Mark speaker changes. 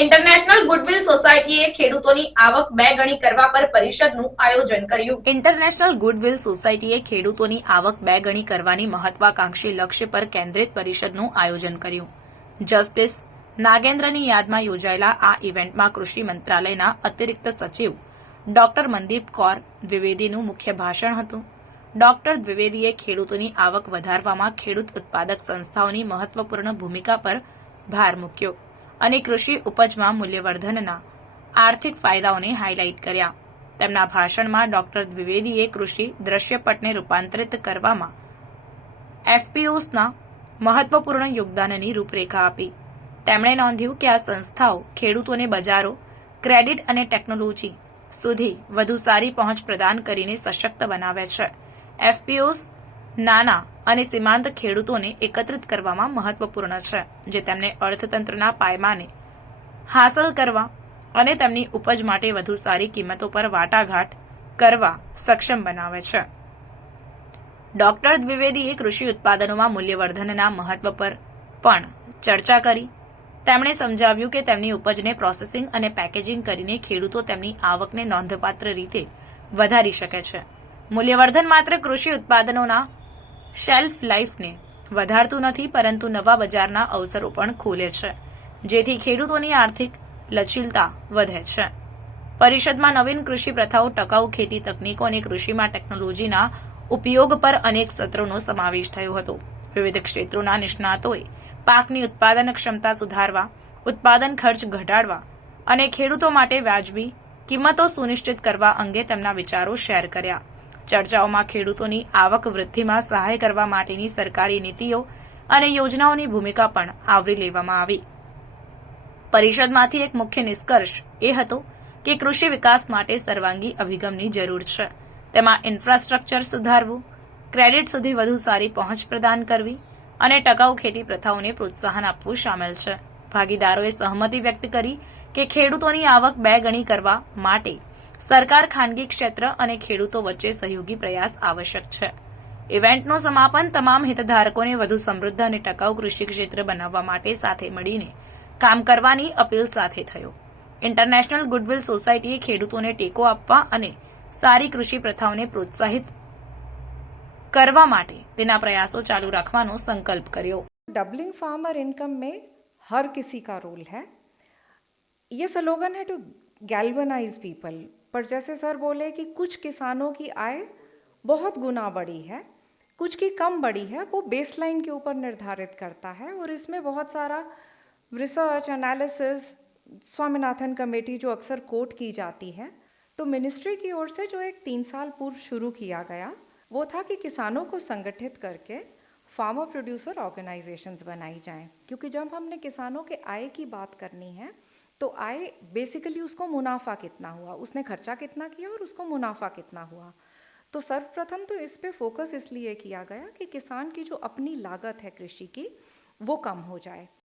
Speaker 1: International goodwill સોસાયટીએ ખેડૂતોની આવક બે ગણી કરવા પર પરિષદનું આયોજન કર્યું. ઇન્ટરનેશનલ ગુડવિલ સોસાયટીએ ખેડૂતોની આવક બે ગણી કરવાની મહત્વાકાંક્ષી લક્ષ્ય પર કેન્દ્રિત પરિષદનું આયોજન કર્યું. જસ્ટિસ નાગેન્દ્રની યાદમાં યોજાયેલા આ ઇવેન્ટમાં કૃષિ મંત્રાલયના અતિરિક્ત સચિવ ડોક્ટર મનદીપ કૌર દ્વિવેદીનું મુખ્ય ભાષણ હતું. ડોક્ટર દ્વિવેદીએ ખેડૂતોની આવક વધારવામાં ખેડૂત ઉત્પાદક સંસ્થાઓની મહત્વપૂર્ણ ભૂમિકા પર ભાર મૂક્યો. અને કૃષિ ઉપજમાં મૂલ્યવર્ધનના આર્થિક ફાયદાઓને હાઇલાઇટ કર્યા. તેમના ભાષણમાં ડોક્ટર દ્વિવેદીએ કૃષિ દ્રશ્યપટને રૂપાંતરિત કરવામાં એફપીઓસના મહત્વપૂર્ણ યોગદાનની રૂપરેખા આપી. તેમણે નોંધ્યું કે આ સંસ્થાઓ ખેડૂતોને બજારો, ક્રેડિટ અને ટેકનોલોજી સુધી વધુ સારી પહોંચ પ્રદાન કરીને સશક્ત બનાવે છે. એફપીઓસ નાના અને સીમાંત ખેડૂતોને એકત્રિત કરવામાં મહત્વપૂર્ણ છે, જે તેમને અર્થતંત્રના પાયમાને હાંસલ કરવા અને તેમની ઉપજ માટે વધુ સારી કિંમતો પર વાટાઘાટ કરવા સક્ષમ બનાવે છે. ડોક્ટર દ્વિવેદીએ કૃષિ ઉત્પાદનોમાં મૂલ્યવર્ધનના મહત્વ પર પણ ચર્ચા કરી. તેમણે સમજાવ્યું કે તેમની ઉપજને પ્રોસેસિંગ અને પેકેજિંગ કરીને ખેડૂતો તેમની આવકને નોંધપાત્ર રીતે વધારી શકે છે. મૂલ્યવર્ધન માત્ર કૃષિ ઉત્પાદનોના શેલ્ફ લાઈફને વધારતું નથી, પરંતુ નવા બજારના અવસરો પણ ખોલે છે, જેથી ખેડૂતોની આર્થિક લચીલતા વધે છે. પરિષદમાં નવીન કૃષિ પ્રથાઓ, ટકાઉ ખેતી તકનીકો અને કૃષિમાં ટેકનોલોજીના ઉપયોગ પર અનેક સત્રોનો સમાવેશ થયો હતો. વિવિધ ક્ષેત્રોના નિષ્ણાતોએ પાકની ઉત્પાદન ક્ષમતા સુધારવા, ઉત્પાદન ખર્ચ ઘટાડવા અને ખેડૂતો માટે વાજબી કિંમતો સુનિશ્ચિત કરવા અંગે તેમના વિચારો શેર કર્યા. ચર્ચાઓમાં ખેડૂતોની આવક વૃદ્ધિમાં સહાય કરવા માટેની સરકારી નીતિઓ અને યોજનાઓની ભૂમિકા પણ આવરી લેવામાં આવી. પરિષદમાંથી એક મુખ્ય નિષ્કર્ષ એ હતો કે કૃષિ વિકાસ માટે સર્વાંગી અભિગમની જરૂર છે. તેમાં ઇન્ફ્રાસ્ટ્રક્ચર સુધારવું, ક્રેડિટ સુધી વધુ સારી પહોંચ પ્રદાન કરવી અને ટકાઉ ખેતી પ્રથાઓને પ્રોત્સાહન આપવું સામેલ છે. ભાગીદારોએ સહમતિ વ્યક્ત કરી કે ખેડૂતોની આવક બે ગણી કરવા માટે સરકાર ખાનગી ક્ષેત્ર અને ખેડૂતો વચ્ચે સહયોગી પ્રયાસ આવશ્યક છે ઇવેન્ટનું સમાપન તમામ હિતધારકોને વધુ સમૃદ્ધ અને ટકાઉ કૃષિ ક્ષેત્ર બનાવવા માટે સાથે મળીને કામ કરવાની અપીલ સાથે થયો ઇન્ટરનેશનલ ગુડવિલ સોસાયટીએ ખેડૂતોને ટેકો આપવા અને સારી કૃષિ પ્રથાઓને પ્રોત્સાહિત કરવા માટે તેના પ્રયાસો ચાલુ રાખવાનો સંકલ્પ કર્યો
Speaker 2: डबलिंग फार्मर इनकम में हर किसी का रोल है ये स्लोगन है टू गैल्वनाइज पीपल पर जैसे सर बोले कि कुछ किसानों की आय बहुत गुना बढ़ी है, कुछ की कम बढ़ी है, वो बेसलाइन के ऊपर निर्धारित करता है और इसमें बहुत सारा रिसर्च एनालिसिस स्वामीनाथन कमेटी जो अक्सर कोट की जाती है तो मिनिस्ट्री की ओर से जो एक तीन साल पूर्व शुरू किया गया, वो था कि किसानों को संगठित करके फार्मर प्रोड्यूसर ऑर्गेनाइजेशंस बनाई जाएँ। क्योंकि जब हमने किसानों के आय की बात करनी है तो आए बेसिकली उसको मुनाफा कितना हुआ? उसने खर्चा कितना किया और उसको मुनाफा कितना हुआ? तो सर्वप्रथम तो इस पर फोकस इसलिए किया गया कि किसान की जो अपनी लागत है कृषि की, वो कम हो जाए।